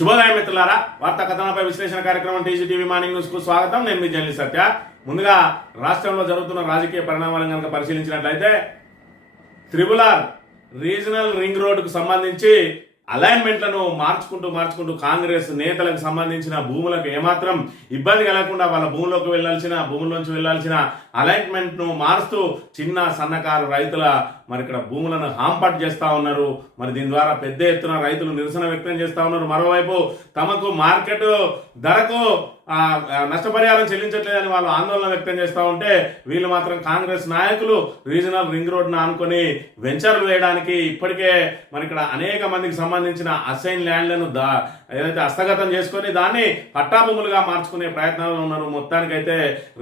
శుభోదయం మిత్రులారా, వార్తా కథనాలపై విశ్లేషణ కార్యక్రమం టీజీటీవీ మార్నింగ్ న్యూస్ కు స్వాగతం. నేను మీ జర్నలిస్ట్ సత్య. ముందుగా రాష్ట్రంలో జరుగుతున్న రాజకీయ పరిణామాలను కనుక పరిశీలించినట్లయితే త్రిబుల్-ఆర్ రీజనల్ రింగ్ రోడ్డుకు సంబంధించి అలైన్మెంట్లను మార్చుకుంటూ కాంగ్రెస్ నేతలకు సంబంధించిన భూములకు ఏమాత్రం ఇబ్బంది కలగకుండా వాళ్ళ భూముల్లోంచి వెళ్లాల్సిన అలైన్మెంట్ ను మారుస్తూ చిన్న సన్నకారు రైతుల ఇక్కడ భూములను హాంపట్ చేస్తా ఉన్నారు. దీని ద్వారా పెద్ద ఎత్తున రైతులు నిరసన వ్యక్తం చేస్తా ఉన్నారు. మరోవైపు తమకు మార్కెట్ ధరకు నష్టపరిహారం చెల్లించట్లేదని వాళ్ళు ఆందోళన వ్యక్తం చేస్తూ ఉంటే, వీళ్ళు మాత్రం కాంగ్రెస్ నాయకులు రీజనల్ రింగ్ రోడ్ను ఆనుకొని వెంచర్లు వేయడానికి ఇప్పటికే ఇక్కడ అనేక మందికి సంబంధించిన అసైన్ ల్యాండ్లను ఏదైతే హస్తగతం చేసుకొని దాన్ని పట్టాభూములుగా మార్చుకునే ప్రయత్నాలు ఉన్నారు. మొత్తానికైతే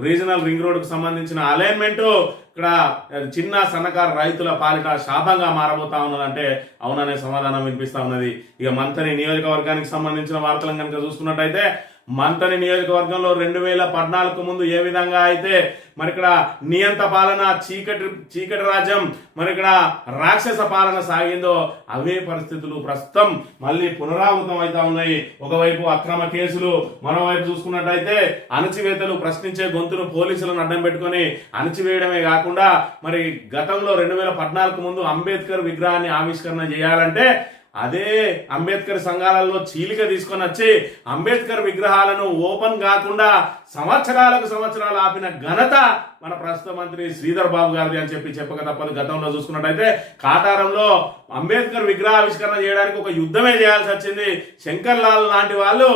రీజనల్ రింగ్ రోడ్డుకు సంబంధించిన అలైన్మెంట్ ఇక్కడ చిన్న సన్నకారు రైతుల పాలిట శాపంగా మారబోతా ఉన్నదంటే అవుననే సమాధానం వినిపిస్తా ఉన్నది. ఇక మంథని నియోజకవర్గానికి సంబంధించిన వార్తలను కనుక చూసుకున్నట్టయితే, మంథని నియోజకవర్గంలో 2014 ముందు ఏ విధంగా అయితే ఇక్కడ నియంత పాలన, చీకటి రాజ్యం, ఇక్కడ రాక్షస పాలన సాగిందో అవే పరిస్థితులు ప్రస్తుతం మళ్ళీ పునరావృతం అవుతా ఉన్నాయి. ఒకవైపు అక్రమ కేసులు, మరోవైపు చూసుకున్నట్టయితే అణచివేతలు, ప్రశ్నించే గొంతును పోలీసులను అడ్డం పెట్టుకుని అణచివేయడమే కాకుండా గతంలో 2014 ముందు అంబేద్కర్ విగ్రహాన్ని ఆవిష్కరణ చేయాలంటే అదే అంబేద్కర్ సంఘాలలో చీలిక తీసుకొని వచ్చి అంబేద్కర్ విగ్రహాలను ఓపెన్ కాకుండా సంవత్సరాలు ఆపిన ఘనత మన ప్రస్తుత మంత్రి శ్రీధర్ బాబు గారిది అని చెప్పక తప్పదు. గతంలో చూసుకున్నట్టయితే కాటారంలో అంబేద్కర్ విగ్రహావిష్కరణ చేయడానికి ఒక యుద్ధమే చేయాల్సి వచ్చింది. శంకర్ లాల్ లాంటి వాళ్ళు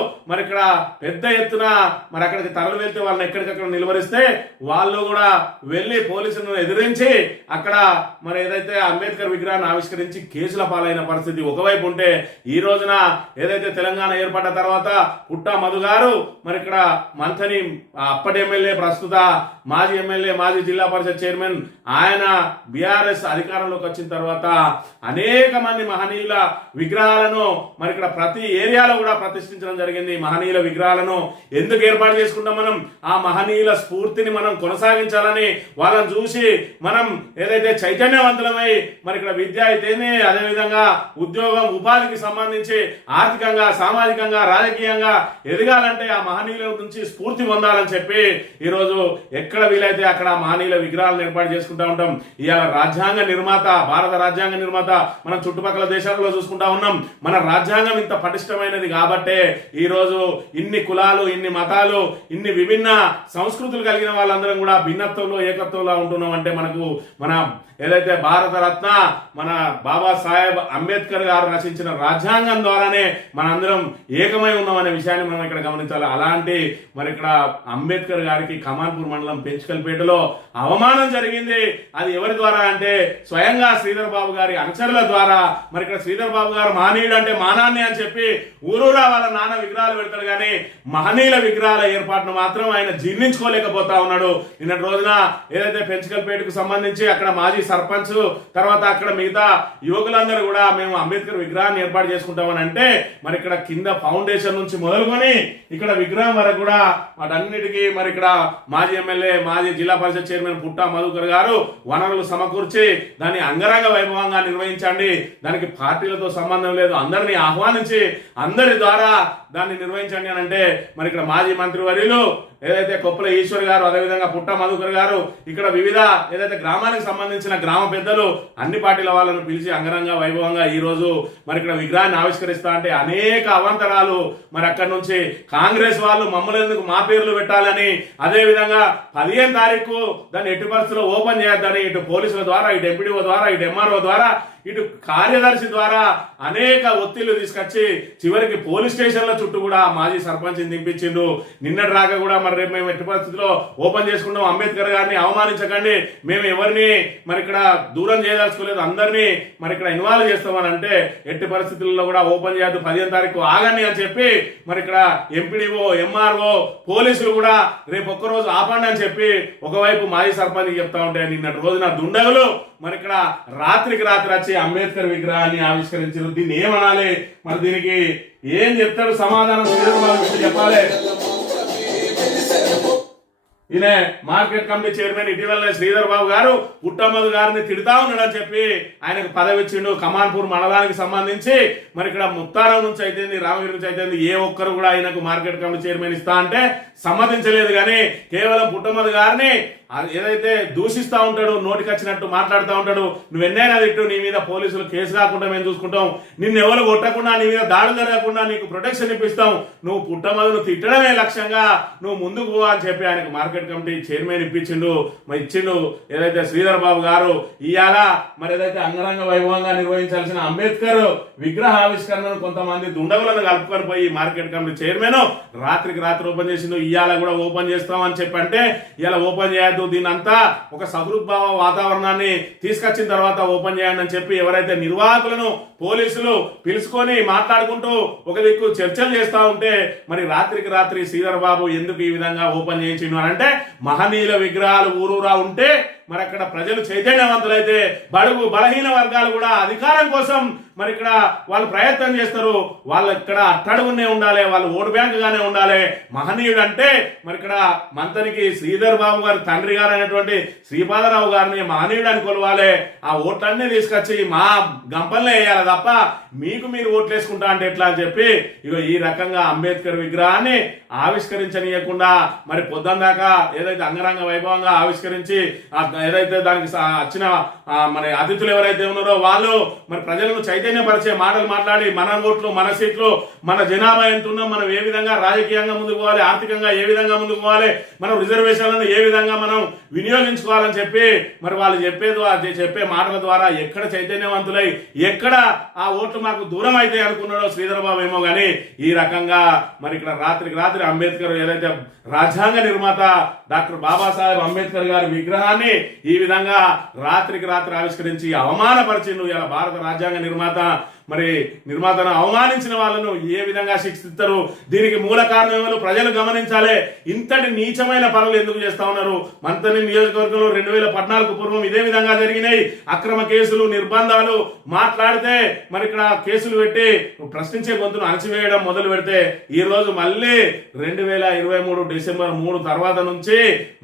ఇక్కడ పెద్ద ఎత్తున అక్కడికి తరలి వెళ్తే వాళ్ళని ఎక్కడికక్కడ నిలువరిస్తే వాళ్ళు కూడా వెళ్లి పోలీసులను ఎదిరించి అక్కడ ఏదైతే అంబేద్కర్ విగ్రహాన్ని ఆవిష్కరించి కేసుల పాలైన పరిస్థితి ఒకవైపు ఉంటే, ఈ రోజున ఏదైతే తెలంగాణ ఏర్పడ్డ తర్వాత పుట్టా మధు గారు ఇక్కడ మంథని అప్పటి ఎమ్మెల్యే, ప్రస్తుత మాజీ ఎమ్మెల్యే, మాజీ జిల్లా పరిషత్ చైర్మన్, ఆయన బీఆర్ఎస్ అధికారంలోకి వచ్చిన తర్వాత అనేక మంది మహనీయుల విగ్రహాలను ఇక్కడ ప్రతి ఏరియాలో కూడా ప్రతిష్ఠించడం జరిగింది. మహనీయుల విగ్రహాలను ఎందుకు ఏర్పాటు చేసుకుంటాం? మనం ఆ మహనీయుల స్ఫూర్తిని మనం కొనసాగించాలని, వాళ్ళని చూసి మనం ఏదైతే చైతన్యవంతులమై ఇక్కడ విద్య అయితేనే, అదేవిధంగా ఉద్యోగం, ఉపాధికి సంబంధించి ఆర్థికంగా, సామాజికంగా, రాజకీయంగా ఎదగాలంటే ఆ మహనీయుల నుంచి స్ఫూర్తి పొందాలని చెప్పి ఈరోజు ఎక్కడ వీలైతే అక్కడ మహనీయుల విగ్రహాలను ఏర్పాటు చేసుకుంటా ఉంటాం. ఇవాళ రాజ్యాంగ నిర్మాత, భారత రాజ్యాంగ నిర్మాత మనం చుట్టుపక్కల దేశాలలో చూసుకుంటా ఉన్నాం. మన రాజ్యాంగం ఇంత పటిష్టమైనది కాబట్టే ఈ రోజు ఇన్ని కులాలు, ఇన్ని మతాలు, ఇన్ని విభిన్న సంస్కృతులు కలిగిన వాళ్ళందరం కూడా భిన్నత్వంలో, ఏకత్వంలో ఉంటున్నాం. అంటే మన ఏదైతే భారత రత్న మన బాబాసాహెబ్ అంబేద్కర్ గారు రచించిన రాజ్యాంగం ద్వారానే మనందరం ఏకమై ఉన్నామనే విషయాన్ని మనం ఇక్కడ గమనించాలి. అలాంటి ఇక్కడ అంబేద్కర్ గారికి కమాన్పూర్ మండలం పెంచుకల్పేటలో అవమానం జరిగింది. అది ఎవరి ద్వారా అంటే స్వయంగా శ్రీధర్ బాబు గారి అనుచరుల ద్వారా. ఇక్కడ శ్రీధర్ బాబు గారు మహనీయుడు అంటే మానాన్ని అని చెప్పి ఊరూరా వాళ్ళ నాన్న విగ్రహాలు పెడతాడు, కానీ మహనీయుల విగ్రహాల ఏర్పాటును మాత్రం ఆయన జీర్ణించుకోలేకపోతా ఉన్నాడు. నిన్నటి రోజున ఏదైతే పెంచుకల్పేటకు సంబంధించి అక్కడ మాజీ సర్పంచ్, తర్వాత అక్కడ మిగతా యువకులందరూ కూడా మేము అంబేద్కర్ విగ్రహాన్ని ఏర్పాటు చేసుకుంటామని అంటే ఇక్కడ కింద ఫౌండేషన్ నుంచి మొదలుకొని ఇక్కడ విగ్రహం వరకు కూడా వాటన్నిటికీ ఇక్కడ మాజీ ఎమ్మెల్యే, మాజీ జిల్లా పరిషత్ చైర్మన్ పుట్టా మధుకర్ గారు వనరులు సమకూర్చి దాన్ని అంగరంగ వైభవంగా నిర్వహించండి, దానికి పార్టీలతో సంబంధం లేదు, అందరినీ ఆహ్వానించి అందరి ద్వారా దాన్ని నిర్వహించండి అని అంటే ఇక్కడ మాజీ మంత్రివర్యులు ఏదైతే కొప్పుల ఈశ్వర్ గారు, అదేవిధంగా పుట్టా మధుకర్ గారు, ఇక్కడ వివిధ ఏదైతే గ్రామానికి సంబంధించిన గ్రామ పెద్దలు, అన్ని పార్టీల వాళ్ళను పిలిచి అంగరంగ వైభవంగా ఈ రోజు ఇక్కడ విగ్రహాన్ని ఆవిష్కరిస్తా అంటే అనేక అవాంతరాలు అక్కడి నుంచి కాంగ్రెస్ వాళ్ళు మమ్మల్ని ఎందుకు మా పేర్లు పెట్టాలని, అదేవిధంగా 15 తారీఖు దాన్ని ఎట్టి పరిస్థితుల్లో ఓపెన్ చేయొద్దని ఇటు పోలీసుల ద్వారా, ఇటు ఎంపీడీఓ ద్వారా, ఇటు ఎంఆర్ఓ ద్వారా, ఇటు కార్యదర్శి ద్వారా అనేక ఒత్తిళ్లు తీసుకొచ్చి చివరికి పోలీస్ స్టేషన్ల చుట్టూ కూడా మాజీ సర్పంచ్ దింపించిండు. నిన్నటి రాక కూడా రేపు మేము ఎట్టి పరిస్థితుల్లో ఓపెన్ చేసుకుంటాం, అంబేద్కర్ గారిని అవమానించకండి, మేము ఎవరిని ఇక్కడ దూరం చేయదలుచుకోలేదు, అందరినీ ఇక్కడ ఇన్వాల్వ్ చేస్తామని అంటే ఎట్టి పరిస్థితుల్లో కూడా ఓపెన్ చేయద్దు, 15 తారీఖు ఆగండి అని చెప్పి ఇక్కడ ఎంపీడీఓ, ఎంఆర్ఓ, పోలీసులు కూడా రేపు ఒక్కరోజు ఆపండి అని చెప్పి ఒకవైపు మాజీ సర్పంచ్ చెప్తా ఉంటే, నిన్నటి రోజున దుండగులు ఇక్కడ రాత్రికి రాత్రి వచ్చి అంబేద్కర్ విగ్రహాన్ని ఆవిష్కరించారు. దీన్ని ఏమనాలి? దీనికి ఏం చెప్తాడు సమాధానం చెప్పాలి. ఈయన మార్కెట్ కమిటీ చైర్మన్ ఇటీవల శ్రీధర్ బాబు గారు పుట్టమధు గారిని తిడతా ఉన్నాడని చెప్పి ఆయనకు పదవి ఇచ్చిండు. కమాన్పూర్ మండలానికి సంబంధించి మరి ఇక్కడ ముత్తారం నుంచి అయితే రామగిరి నుంచి అయితే ఏ ఒక్కరు కూడా ఆయనకు మార్కెట్ కమిటీ చైర్మన్ ఇస్తా అంటే సమ్మతించలేదు. కానీ కేవలం పుట్టమధు గారిని ఏదైతే దూషిస్తా ఉంటాడు, నోటికి వచ్చినట్టు మాట్లాడుతూ ఉంటాడు, నువ్వెన్నైనా తిట్టు, నీ మీద పోలీసులు కేసు కాకుండా మేము చూసుకుంటాం, నిన్ను ఎవరు కొట్టకుండా నీ మీద దాడులు జరగకుండా నీకు ప్రొటెక్షన్ ఇప్పిస్తాం, నువ్వు పుట్టమధును తిట్టడమే లక్ష్యంగా నువ్వు ముందుకు పో అని చెప్పి ఆయనకు మార్కెట్ కమిటీ చైర్మన్ ఇప్పించిండు. మరి ఇచ్చిండు ఏదైతే శ్రీధర్ బాబు గారు. ఇవాళ మరి ఏదైతే అంగరంగ వైభవంగా నిర్వహించాల్సిన అంబేద్కర్ విగ్రహ ఆవిష్కరణను కొంతమంది దుండగులను కలుపుకొని పోయి మార్కెట్ కమిటీ చైర్మన్ రాత్రికి రాత్రి ఓపెన్ చేసిండు. ఇవాళ కూడా ఓపెన్ చేస్తాం అని చెప్పి అంటే ఇవాళ ఓపెన్ చేయద్దు, దీనంతా ఒక సహృద్భావ వాతావరణాన్ని తీసుకొచ్చిన తర్వాత ఓపెన్ చేయండి అని చెప్పి ఎవరైతే నిర్వాహకులను పోలీసులు పిలుచుకొని మాట్లాడుకుంటూ ఒక దిక్కు చర్చలు చేస్తా ఉంటే మరి రాత్రికి రాత్రి శ్రీధర్ బాబు ఎందుకు ఈ విధంగా ఓపెన్ చేయించిండు అని అంటే మహనీయుల విగ్రహాలు ఊరూరా ఉంటే మరి అక్కడ ప్రజలు చైతన్యవంతులైతే బడుగు బలహీన వర్గాలు కూడా అధికారం కోసం మరి ఇక్కడ వాళ్ళు ప్రయత్నం చేస్తారు. వాళ్ళు ఇక్కడ అట్టడుగునే ఉండాలి, వాళ్ళు ఓటు బ్యాంక్ గానే ఉండాలి. మహనీయుడు అంటే మరి ఇక్కడ మంతనికి శ్రీధర్ బాబు గారి తండ్రి గారు అయినటువంటి శ్రీపాదరావు గారిని మహనీయుడు అని కొలవాలి. ఆ ఓట్లన్నీ తీసుకొచ్చి మా గంపల్నే వేయాలి తప్ప మీకు మీరు ఓట్లు వేసుకుంటా అంటే ఎట్లా అని చెప్పి ఇక ఈ రకంగా అంబేద్కర్ విగ్రహాన్ని ఆవిష్కరించనీయకుండా మరి పొద్దున దాకా ఏదైతే అంగరంగ వైభవంగా ఆవిష్కరించి ఏదైతే దానికి వచ్చిన మరి అతిథులు ఎవరైతే ఉన్నారో వాళ్ళు మరి ప్రజలను చైతన్యపరిచే మాటలు మాట్లాడి మన ఓట్లు మన సీట్లు మన జనాభా ఎంత ఉన్నాం, మనం ఏ విధంగా రాజకీయంగా ముందుకు పోవాలి, ఆర్థికంగా ఏ విధంగా ముందుకు పోవాలి, మనం రిజర్వేషన్లను ఏ విధంగా మనం వినియోగించుకోవాలని చెప్పి మరి వాళ్ళు చెప్పే మాటల ద్వారా ఎక్కడ చైతన్యవంతులై ఎక్కడ ఆ ఓట్లు మాకు దూరం అయితే అనుకున్నాడో శ్రీధర్ బాబు ఏమో గానీ ఈ రకంగా మరి ఇక్కడ రాత్రికి రాత్రి అంబేద్కర్ ఏదైతే రాజ్యాంగ నిర్మాత డాక్టర్ బాబాసాహెబ్ అంబేద్కర్ గారి విగ్రహాన్ని ఈ విధంగా రాత్రికి రాత్రి ఆవిష్కరించి అవమానపరిచిండు. ఇలా భారత రాజ్యాంగ నిర్మాతను అవమానించిన వాళ్ళను ఏ విధంగా శిక్షిస్తారు, దీనికి మూల కారణం ఎవరు ప్రజలు గమనించాలి. ఇంతటి నీచమైన పనులు ఎందుకు చేస్తా ఉన్నారు? మంతని నియోజకవర్గంలో 2014 పూర్వం ఇదే విధంగా జరిగినాయి. అక్రమ కేసులు, నిర్బంధాలు మాట్లాడితే మరి ఇక్కడ కేసులు పెట్టి ప్రశ్నించే గొంతును అణచివేయడం మొదలు పెడితే ఈ రోజు మళ్ళీ 2023 డిసెంబర్ 3 తర్వాత నుంచి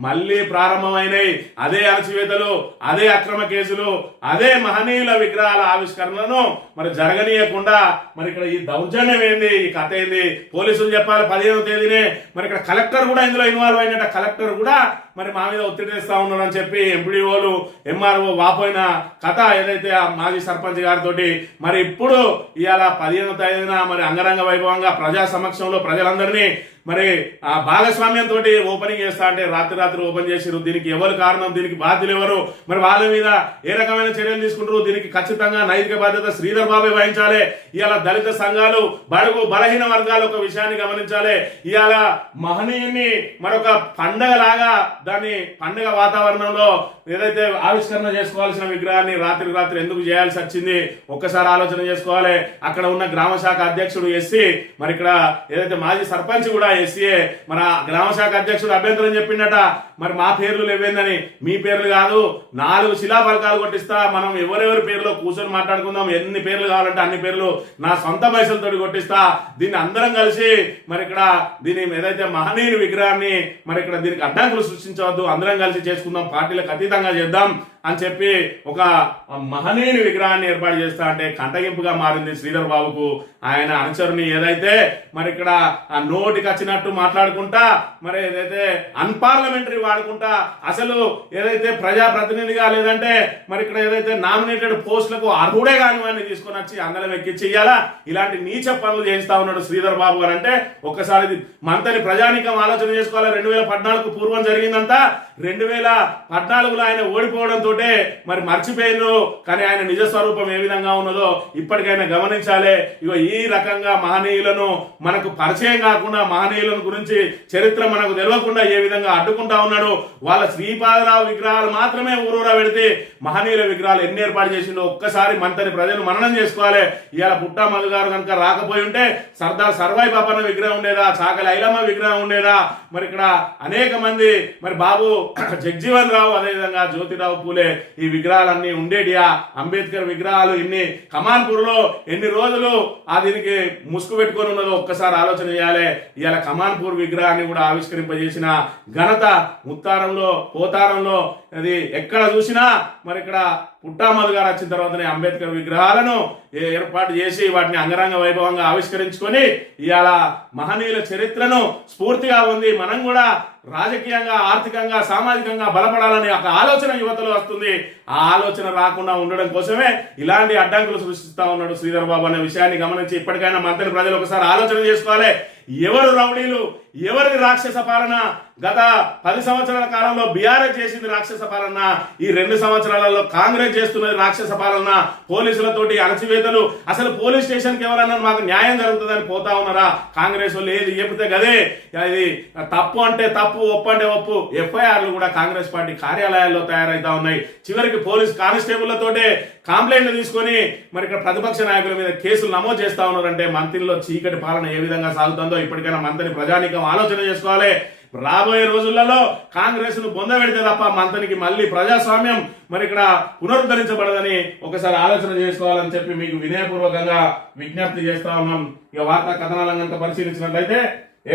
మళ్ళీ ప్రారంభమైనాయి అదే అణచివేతలు, అదే అక్రమ కేసులు, అదే మహనీయుల విగ్రహాల ఆవిష్కరణలను మరి జరగనీయకుండా మరి ఇక్కడ ఈ దౌర్జన్యం ఏంది, ఈ కథ ఏంది? పోలీసులు చెప్పాలి 15వ తేదీనే మరి ఇక్కడ కలెక్టర్ కూడా ఇందులో ఇన్వాల్వ్ అయినట్ట. కలెక్టర్ కూడా మరి మా మీద ఒత్తిడి తెస్తా ఉన్నారని చెప్పి ఎంపీడీఓలు ఎంఆర్ఓ వాపోయిన కథ ఏదైతే ఆ మాజీ సర్పంచ్ గారితో మరి ఇప్పుడు ఇవాళ 15వ తేదీన మరి అంగరంగ వైభవంగా ప్రజా సమక్షంలో ప్రజలందరినీ మరి ఆ భాగస్వామ్యంతో ఓపెనింగ్ చేస్తా అంటే రాత్రి ఓపెన్ చేసిరు. దీనికి ఎవరు కారణం, దీనికి బాధ్యులు ఎవరు, మరి వాళ్ళ మీద ఏ రకమైన చర్యలు తీసుకుంటారు? దీనికి ఖచ్చితంగా నైతిక బాధ్యత శ్రీధర్ బాబే వహించాలి. ఇవాళ దళిత సంఘాలు, బడుగు బలహీన వర్గాలు ఒక విషయాన్ని గమనించాలి. ఇవాళ మహనీయుని మరొక పండగ లాగా దాన్ని పండగ వాతావరణంలో ఏదైతే ఆవిష్కరణ చేసుకోవాల్సిన విగ్రహాన్ని రాత్రి ఎందుకు చేయాల్సి వచ్చింది ఒక్కసారి ఆలోచన చేసుకోవాలి. అక్కడ ఉన్న గ్రామ శాఖ అధ్యక్షుడు ఎస్సీ, మరి ఇక్కడ ఏదైతే మాజీ సర్పంచ్ కూడా ఎస్సీఏ, మరి ఆ గ్రామ శాఖ అధ్యక్షుడు అభ్యంతరం చెప్పిండట మరి మా పేర్లు లేవేందని. మీ పేర్లు కాదు, 4 శిలాఫలకాలు కొట్టిస్తా, మనం ఎవరెవరి పేర్లో కూర్చొని మాట్లాడుకుందాం, ఎన్ని పేర్లు కావాలంటే అన్ని పేర్లు నా సొంత పైసలతో కొట్టిస్తా, దీన్ని అందరం కలిసి మరి ఇక్కడ దీని ఏదైతే మహనీయుని విగ్రహాన్ని మరి ఇక్కడ దీనికి అడ్డంకులు సృష్టించవద్దు, అందరం కలిసి చేసుకుందాం, పార్టీలకు అతీతంగా చేద్దాం అని చెప్పి ఒక మహనీయుని విగ్రహాన్ని ఏర్పాటు చేస్తా అంటే కంటగింపుగా మారింది శ్రీధర్ బాబుకు. ఆయన అనుచరుని ఏదైతే మరి ఇక్కడ ఆ నోటికి వచ్చినట్టు మాట్లాడుకుంటా మరి ఏదైతే అన్పార్లమెంటరీ వాడుకుంటా అసలు ఏదైతే ప్రజాప్రతినిధిగా లేదంటే మరి ఇక్కడ ఏదైతే నామినేటెడ్ పోస్టులకు అర్హుడే కాని వాడిని తీసుకొని వచ్చి అందరం ఎక్కించి ఇయ్యాలా ఇలాంటి నీచ పనులు చేయిస్తా ఉన్నాడు శ్రీధర్ బాబు గారు అంటే ఒక్కసారి మంతని ప్రజానీకం ఆలోచన చేసుకోవాలి. 2014 పూర్వం జరిగిందంతా 2014లో ఆయన ఓడిపోవడంతో మరి మర్చిపోయినరు. కానీ ఆయన నిజ స్వరూపం ఏ విధంగా ఉన్నదో ఇప్పటికైనా గమనించాలి. ఇగో ఈ రకంగా మహనీయులను మనకు పరిచయం కాకుండా, మహనీయులను గురించి చరిత్ర మనకు తెలియకుండా ఏ విధంగా అడ్డుకుంటా ఉన్నాడు. వాళ్ళ శ్రీపాదరావు విగ్రహాలు మాత్రమే ఊరూరా పెడితే మహనీయుల విగ్రహాలు ఎన్ని ఏర్పాటు చేసిండో ఒక్కసారి మంతని ప్రజలు మననం చేసుకోవాలి. ఇవాళ పుట్టమధు గారు కనుక రాకపోయి ఉంటే సర్దార్ సర్వాయి బాపన్న విగ్రహం ఉండేదా, చాకలి ఐలమ్మ విగ్రహం ఉండేదా, మరి ఇక్కడ అనేక మంది మరి బాబు జగ్జీవన్ రావు అదేవిధంగా జ్యోతిరావు పూలే ఈ విగ్రహాలన్నీ ఉండేటియా, అంబేద్కర్ విగ్రహాలు ఇన్ని కమాన్పూర్ లో ఎన్ని రోజులు దీనికి ముసుగు పెట్టుకొని ఉన్నదో ఒక్కసారి ఆలోచన చేయాలి. ఇవాళ కమాన్పూర్ విగ్రహాన్ని కూడా ఆవిష్కరింపజేసిన ఘనత ముత్తారంలో పోతారంలో అది ఎక్కడ చూసినా మరి ఇక్కడ పుట్టామధు గారు వచ్చిన తర్వాతనే అంబేద్కర్ విగ్రహాలను ఏర్పాటు చేసి వాటిని అంగరంగ వైభవంగా ఆవిష్కరించుకొని ఇవాళ మహనీయుల చరిత్రను స్ఫూర్తిగా ఉంది. మనం కూడా రాజకీయంగా ఆర్థికంగా సామాజికంగా బలపడాలని ఒక ఆలోచన యువతలో వస్తుంది. ఆ ఆలోచన రాకుండా ఉండడం కోసమే ఇలాంటి అడ్డంకులు సృష్టిస్తా ఉన్నాడు శ్రీధర్ బాబు అనే విషయాన్ని గమనించి ఇప్పటికైనా మంత్రి ప్రజలు ఒకసారి ఆలోచన చేసుకోవాలి. ఎవరు రౌడీలు, ఎవరిది రాక్షస పాలన? గత 10 సంవత్సరాల కాలంలో బీఆర్ఎస్ చేసింది రాక్షస పాలన, ఈ 2 సంవత్సరాలలో కాంగ్రెస్ చేస్తున్నది రాక్షస పాలన. పోలీసులతోటి అణచివేతలు, అసలు పోలీస్ స్టేషన్కి ఎవరన్నా మాకు న్యాయం జరుగుతుందని పోతా ఉన్నారా? కాంగ్రెస్ వాళ్ళు ఏది చెబితే గదే, ఇది తప్పు అంటే తప్పు, ఒప్పు అంటే ఒప్పు. ఎఫ్ఐఆర్లు కూడా కాంగ్రెస్ పార్టీ కార్యాలయాల్లో తయారైతా ఉన్నాయి. చివరికి పోలీస్ కానిస్టేబుల్లతోటే కంప్లైంట్లు తీసుకొని మరి ఇక్కడ ప్రతిపక్ష నాయకుల మీద కేసులు నమోదు చేస్తా ఉన్నారంటే మంత్రిలో చీకటి పాలన ఏ విధంగా సాగుతుందో ఇప్పటికైనా మంత్రిని ప్రజానీకం ఆలోచన చేసుకోవాలి. రాబోయే రోజులలో కాంగ్రెస్ ను పొందబెడితే తప్ప మంత్రికి మళ్ళీ ప్రజాస్వామ్యం మరి ఇక్కడ పునరుద్ధరించబడదని ఒకసారి ఆలోచన చేసుకోవాలని చెప్పి మీకు వినయపూర్వకంగా విజ్ఞప్తి చేస్తా ఉన్నాం. ఇక వార్తా కథనాలను కనుక పరిశీలించినట్లయితే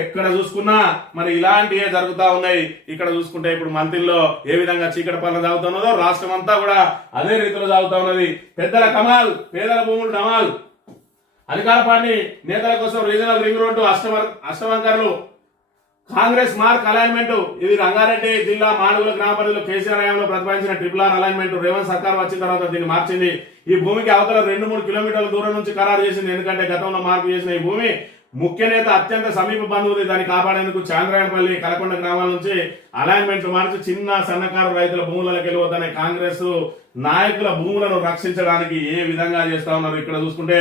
ఎక్కడ చూసుకున్నా మరి ఇలాంటివే జరుగుతా ఉన్నాయి. ఇక్కడ చూసుకుంటే ఇప్పుడు మంత్రిలో ఏ విధంగా చీకటి పాలన సాగుతున్నదో రాష్ట్రం అంతా కూడా అదే రీతిలో సాగుతా ఉన్నది. పెద్దల కమాల్, పేదల భూములు డమాల్. అధికార పార్టీ నేతల కోసం రీజనల్ రింగ్ రోడ్డు అష్టవంకర్లు, కాంగ్రెస్ మార్క్ అలైన్మెంట్. ఇది రంగారెడ్డి జిల్లా మాడుగుల గ్రామ పరిధిలో కేసీఆర్ హయాంలో ప్రతిపాదించిన ట్రిపుల్ అలైన్మెంట్ రేవంత్ సర్కార్ వచ్చిన తర్వాత దీన్ని మార్చింది. ఈ భూమికి అవతల 2-3 కిలోమీటర్ల దూరం నుంచి ఖరారు చేసింది. ఎందుకంటే గతంలో మార్పు చేసిన ఈ భూమి ముఖ్య నేత అత్యంత సమీప బంధువుది. దాన్ని కాపాడేందుకు చాంద్రాయనపల్లి, కలకొండ గ్రామాల నుంచి అలైన్మెంట్ మార్చి చిన్న సన్నకారు రైతుల భూములకు వెళ్ళవద్దనే కాంగ్రెస్ నాయకుల భూములను రక్షించడానికి ఏ విధంగా చేస్తా ఉన్నారు. ఇక్కడ చూసుకుంటే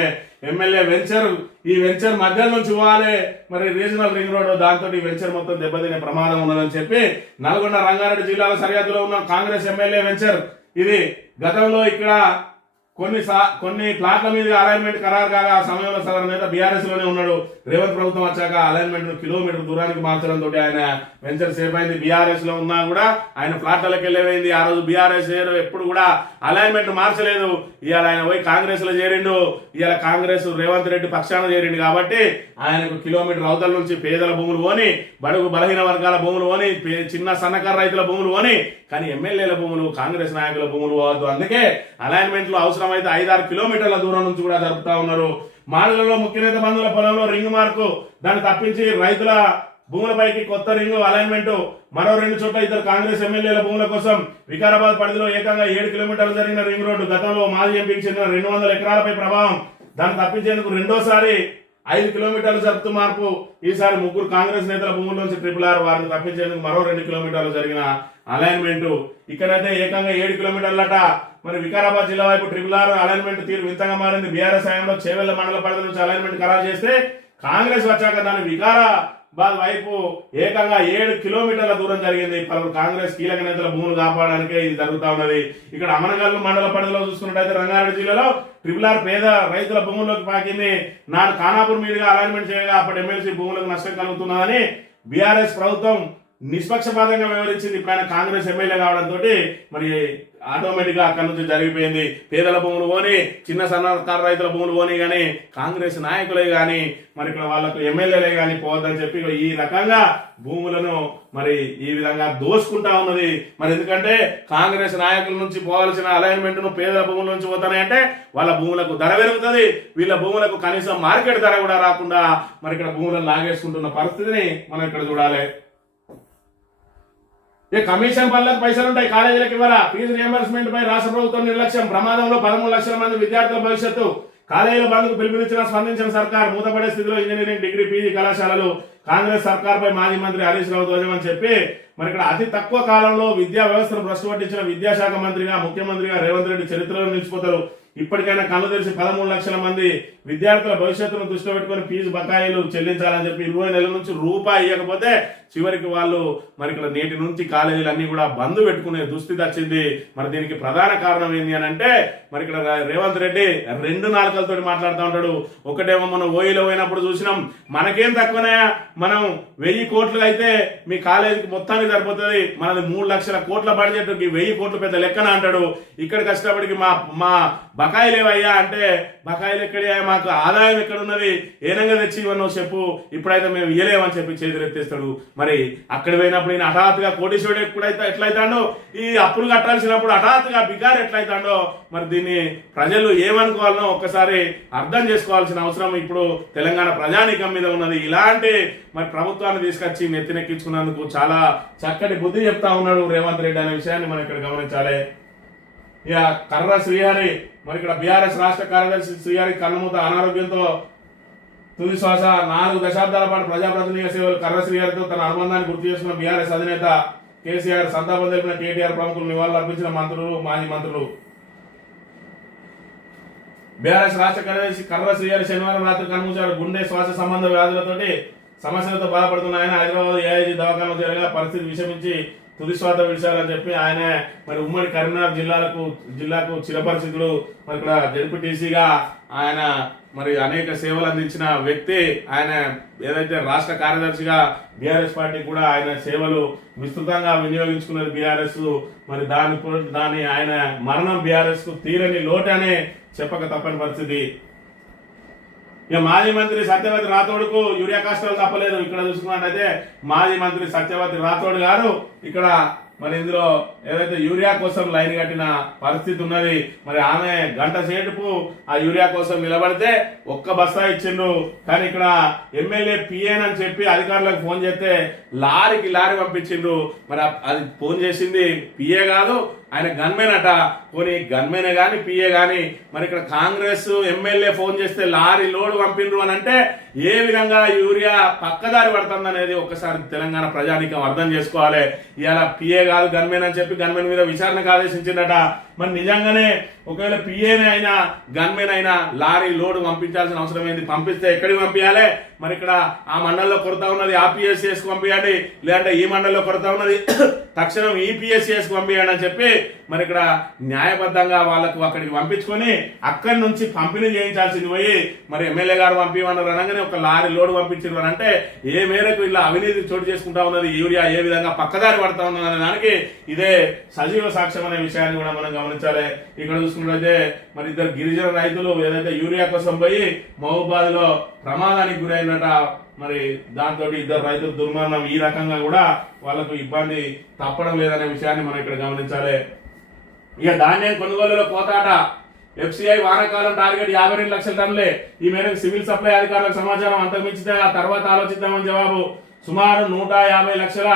ఎమ్మెల్యే వెంచర్, ఈ వెంచర్ మధ్య నుంచి ఇవ్వాలి మరి రీజనల్ రింగ్ రోడ్, దాంతో ఈ వెంచర్ మొత్తం దెబ్బతినే ప్రమాదం ఉన్నదని చెప్పి నల్గొండ రంగారెడ్డి జిల్లాల సరిహద్దులో ఉన్న కాంగ్రెస్ ఎమ్మెల్యే వెంచర్ ఇది గతంలో ఇక్కడ కొన్ని ప్లాట్ల మీద అలైన్మెంట్ ఖరారు కాగా ఆ సమయంలో సదరు నేత బీఆర్ఎస్ లోనే ఉన్నాడు. రేవంత్ ప్రభుత్వం వచ్చాక అలైన్మెంట్ ను కిలోమీటర్ దూరానికి మార్చడంతో ఆయన వెంచర్ సేఫ్ అయింది. బీఆర్ఎస్ లో ఉన్నా కూడా ఆయన ప్లాట్లకు వెళ్ళేమైంది. ఆ రోజు బీఆర్ఎస్ ఎప్పుడు కూడా అలైన్మెంట్ మార్చలేదు. ఇవాళ ఆయన పోయి కాంగ్రెస్ లో చేరిండు. ఇవాళ కాంగ్రెస్ రేవంత్ రెడ్డి పక్షాన చేరిండు కాబట్టి ఆయనకు కిలోమీటర్ అవతల నుంచి పేదల భూములు పోని, బడుగు బలహీన వర్గాల భూములు పోని, చిన్న సన్నకారు రైతుల భూములు పోని, కానీ ఎమ్మెల్యేల భూములు, కాంగ్రెస్ నాయకుల భూములు పోవద్దు. అందుకే అలైన్మెంట్ లో అవసరమైతే 5-6 కిలోమీటర్ల దూరం నుంచి కూడా జరుపుతా ఉన్నారు. మాడుగులలో ముఖ్య నేత బంధువుల పొలంలో రింగ్ మార్కు, దాన్ని తప్పించి రైతుల భూములపైకి కొత్త రింగ్ అలైన్మెంట్. మరో 2 చోట్ల 2 కాంగ్రెస్ ఎమ్మెల్యేల భూముల కోసం వికారాబాద్ పరిధిలో ఏకంగా 7 కిలోమీటర్లు జరిగిన రింగ్ రోడ్డు. గతంలో మాజీ ఎంపీకి చెందిన 200 ఎకరాలపై ప్రభావం. దాన్ని తప్పించేందుకు రెండోసారి 5 కిలోమీటర్లు జరుపుతూ మార్పు. ఈసారి 3 కాంగ్రెస్ నేతల భూముల్లోంచి RRR, వారిని తప్పించేందుకు మరో 2 కిలోమీటర్లు జరిగిన అలైన్మెంట్. ఇక్కడైతే ఏకంగా 7 కిలోమీటర్లట. మరి వికారాబాద్ జిల్లా వైపు RRR అలైన్మెంట్ తీరు వింతగా మారింది. బీఆర్ఎస్ హయాంలో చేవెళ్ల మండల పరిధి నుంచి అలైన్మెంట్ ఖరారు చేస్తే కాంగ్రెస్ వచ్చాక దాన్ని వికారాబాద్ వైపు ఏకంగా 7 కిలోమీటర్ల దూరం జరిగింది. పలువురు కాంగ్రెస్ కీలక నేతల భూములు కాపాడడానికే ఇది జరుగుతా ఉన్నది. ఇక్కడ అమనగల్లు మండల పరిధిలో చూసుకున్నట్టయితే రంగారెడ్డి జిల్లాలో RRR పేద రైతుల భూముల్లోకి పాకింది. నాడు ఖానాపూర్ మీదుగా అలైన్మెంట్ చేయగా అప్పటి ఎమ్మెల్సీ భూములకు నష్టం కలుగుతున్నదని బీఆర్ఎస్ ప్రభుత్వం నిష్పక్షపాతంగా వ్యవహరించింది. ఇప్పుడు ఆయన కాంగ్రెస్ ఎమ్మెల్యే కావడంతో మరి ఆటోమేటిక్ గా అక్కడి నుంచి జరిగిపోయింది. పేదల భూములు పోని, చిన్న సన్నకారు రైతుల భూములు పోని కానీ కాంగ్రెస్ నాయకులే గాని మరి ఇక్కడ వాళ్ళకు ఎమ్మెల్యేలే గాని పోవద్దని చెప్పి ఈ రకంగా భూములను మరి ఈ విధంగా దోసుకుంటా ఉన్నది. మరి ఎందుకంటే కాంగ్రెస్ నాయకుల నుంచి పోవాల్సిన అలైన్మెంట్ ను పేదల భూముల నుంచి పోతానంటే వాళ్ళ భూములకు ధర పెరుగుతుంది. వీళ్ళ భూములకు కనీసం మార్కెట్ ధర కూడా రాకుండా మరి ఇక్కడ భూములను లాగేసుకుంటున్న పరిస్థితిని మనం ఇక్కడ చూడాలి. కమిషన్ పనులకు పైసలు ఉంటాయి, కాలేజీలకు ఇవ్వరా? ఫీజు రియంబర్స్మెంట్ పై రాష్ట్ర ప్రభుత్వం నిర్లక్ష్యం. ప్రమాదంలో 13 లక్షల మంది విద్యార్థుల భవిష్యత్తు. కాలేజీల బంద్కు పిలుపునిచ్చిన స్పందించిన సర్కార్. మూతపడే స్థితిలో ఇంజనీరింగ్, డిగ్రీ, పీజీ కళాశాలలు. కాంగ్రెస్ సర్కార్ పై మాజీ మంత్రి హరీష్ రావు ధ్వజమని చెప్పి మరి ఇక్కడ అతి తక్కువ కాలంలో విద్యా వ్యవస్థను భ్రష్టు పట్టించిన విద్యాశాఖ మంత్రిగా, ముఖ్యమంత్రిగా రేవంత్ రెడ్డి చరిత్రలో నిలిచిపోతారు. ఇప్పటికైనా కళ్ళు తెరిచి 13 లక్షల మంది విద్యార్థుల భవిష్యత్తును దృష్టిలో పెట్టుకుని ఫీజు బకాయిలు చెల్లించాలని చెప్పి 20 నెలల నుంచి రూపాయి ఇవ్వకపోతే చివరికి వాళ్ళు మరి ఇక్కడ నేటి నుంచి కాలేజీలు అన్ని కూడా బంద్ పెట్టుకునే దుస్థితి వచ్చింది. మరి దీనికి ప్రధాన కారణం ఏంటి అని అంటే మరి ఇక్కడ రేవంత్ రెడ్డి 2 నాలుకలతో మాట్లాడుతూ ఉంటాడు. ఒకటేమో మనం ఓయిలో పోయినప్పుడు చూసినాం, మనకేం తక్కువనే, మనం 1000 కోట్లు అయితే మీ కాలేజీకి మొత్తానికి సరిపోతుంది, మనది 3 లక్షల కోట్ల బడ్జెట్, 1000 కోట్లు పెద్ద లెక్కన అంటాడు. ఇక్కడ కష్టపడికి మా బకాయిలు ఏవయ్యా అంటే బకాయిలు ఎక్కడే, మాకు ఆదాయం ఎక్కడ ఉన్నది, ఏనంగా తెచ్చి ఇవన్నో చెప్పు, ఇప్పుడైతే మేము ఇయ్యలేమని చెప్పి చేతులు ఎత్తేస్తాడు. మరి అక్కడ పోయినప్పుడు ఈయన హఠాత్తుగా కోటీశ్వరుడు ఎప్పుడైతే ఎట్లయితాడో, ఈ అప్పులు కట్టాల్సినప్పుడు హఠాత్తుగా బిగారు ఎట్లయితాడో, మరి దీన్ని ప్రజలు ఏమనుకోవాలనో ఒక్కసారి అర్థం చేసుకోవాల్సిన అవసరం ఇప్పుడు తెలంగాణ ప్రజానీకం మీద ఉన్నది. ఇలాంటి మరి ప్రభుత్వాన్ని తీసుకొచ్చి నెత్తినెక్కించుకున్నందుకు చాలా చక్కటి బుద్ధి చెప్తా ఉన్నాడు రేవంత్ రెడ్డి అనే విషయాన్ని మనం ఇక్కడ గమనించాలి. ఇక కర్ర శ్రీహరి, మరి ఇక్కడ బీఆర్ఎస్ రాష్ట్ర కార్యదర్శి శ్రీహరి కన్నుమూత అనారోగ్యంతో తుది శ్వాస. 4 దశాబ్దాల పాటు ప్రజాప్రతినిధి సేవలు కర్ర శ్రీహరితో తన అనుబంధాన్ని గుర్తు చేసుకున్న బీఆర్ఎస్ అధినేత కేసీఆర్, సంతాపం తెలిపిన కేటీఆర్, ప్రముఖులు నివాళులు అర్పించిన మంత్రులు, మాజీ మంత్రులు. బీఆర్ఎస్ రాష్ట్ర కార్యదర్శి కర్ర శ్రీహరి శనివారం రాత్రి కన్నుమూశారు. గుండె శ్వాస సంబంధ వ్యాధులతోటి సమస్యలతో బాధపడుతున్న ఆయన హైదరాబాద్ ఏఐజీ దవాఖానలో చేరగా పరిస్థితి విషమించి తుది శ్వాస విడిచారని చెప్పి ఆయన మరి ఉమ్మడి కరీంనగర్ జిల్లాకు చిరపరిచితుడు. మరి ఇక్కడ జడ్పీటీసీగా ఆయన మరి అనేక సేవలు అందించిన వ్యక్తి. ఆయన ఏదైతే రాష్ట్ర కార్యదర్శిగా బీఆర్ఎస్ పార్టీ కూడా ఆయన సేవలు విస్తృతంగా వినియోగించుకున్నది బీఆర్ఎస్. మరి దాని ఆయన మరణం బీఆర్ఎస్ కు తీరని లోటు అనే చెప్పక తప్పని పరిస్థితి. ఇక మాజీ మంత్రి సత్యవతి రాథోడ్కు యూరియా కష్టాలు తప్పలేదు. ఇక్కడ చూసుకున్నట్టయితే మాజీ మంత్రి సత్యవతి రాథోడ్ గారు ఇక్కడ మరి ఇందులో ఏదైతే యూరియా కోసం లైన్ కట్టిన పరిస్థితి ఉన్నది. మరి ఆమె గంట సేపు ఆ యూరియా కోసం నిలబడితే ఒక్క బస్తా ఇచ్చిండ్రు. కానీ ఇక్కడ ఎమ్మెల్యే పిఎన్ అని చెప్పి అధికారులకు ఫోన్ చేస్తే లారీ పంపించిండ్రు. మరి అది ఫోన్ చేసింది పిఏ కాదు, ఆయన గన్మెన్ అట. పోనీ గన్మెనే గాని పిఏ గాని మరి ఇక్కడ కాంగ్రెస్ ఎమ్మెల్యే ఫోన్ చేస్తే లారీ లోడ్ పంపిండ్రు అని అంటే ఏ విధంగా యూరియా పక్కదారి పడుతుంది అనేది ఒక్కసారి తెలంగాణ ప్రజానీకం అర్థం చేసుకోవాలి. ఇలా పిఏ కాదు గన్మెన్ అని చెప్పి గన్మెన్ మీద విచారణకు ఆదేశించిందట. మరి నిజంగానే ఒకవేళ పిఏనే అయినా గన్మెన్ అయినా లారీ లోడ్ పంపించాల్సిన అవసరం ఏంది? పంపిస్తే ఎక్కడికి పంపించాలి? మరి ఇక్కడ ఆ మండలంలో కొరత ఉన్నది, ఆ పిఎస్సిఎస్కి పంపించండి, లేదంటే ఈ మండలంలో కొరత ఉన్నది తక్షణం ఈ పిఎస్సిఎస్కి పంపించండి అని చెప్పి మరి ఇక్కడ న్యాయబద్ధంగా వాళ్ళకు అక్కడికి పంపించుకొని అక్కడి నుంచి పంపిణీ చేయించాల్సింది పోయి మరి ఎమ్మెల్యే గారు పంపించమన్నారు అనగానే ఒక లారీ లోడ్ పంపించారు అని అంటే ఏ మేరకు ఇలా అవినీతి చోటు చేసుకుంటా ఉన్నది, యూరియా ఏ విధంగా పక్కదారి పడతా ఉన్నది అనే దానికి ఇదే సజీవ సాక్ష్యం అనే విషయాన్ని కూడా మనం గమనించాలి. ఇక్కడ చూసుకున్నట్లయితే మరి 2 గిరిజన రైతులు ఏదైతే యూరియా కోసం పోయి మహబూబాద్ లో ప్రమాదానికి గురైనట. మరి దాంతో 2 రైతులు దుర్మరణం. ఈ రకంగా కూడా వాళ్ళకు ఇబ్బంది తప్పడం లేదనే విషయాన్ని మనం ఇక్కడ గమనించాలి. ఇక ధాన్యం కొనుగోలులో కోతాట. ఎఫ్సిఐ వానాకాలం టార్గెట్ 52 లక్షల టన్నులే. ఈ మేరకు సివిల్ సప్లై అధికారులకు సమాచారం. అంతకుమించితే ఆ తర్వాత ఆలోచిద్దామని జవాబు. సుమారు 150 లక్షల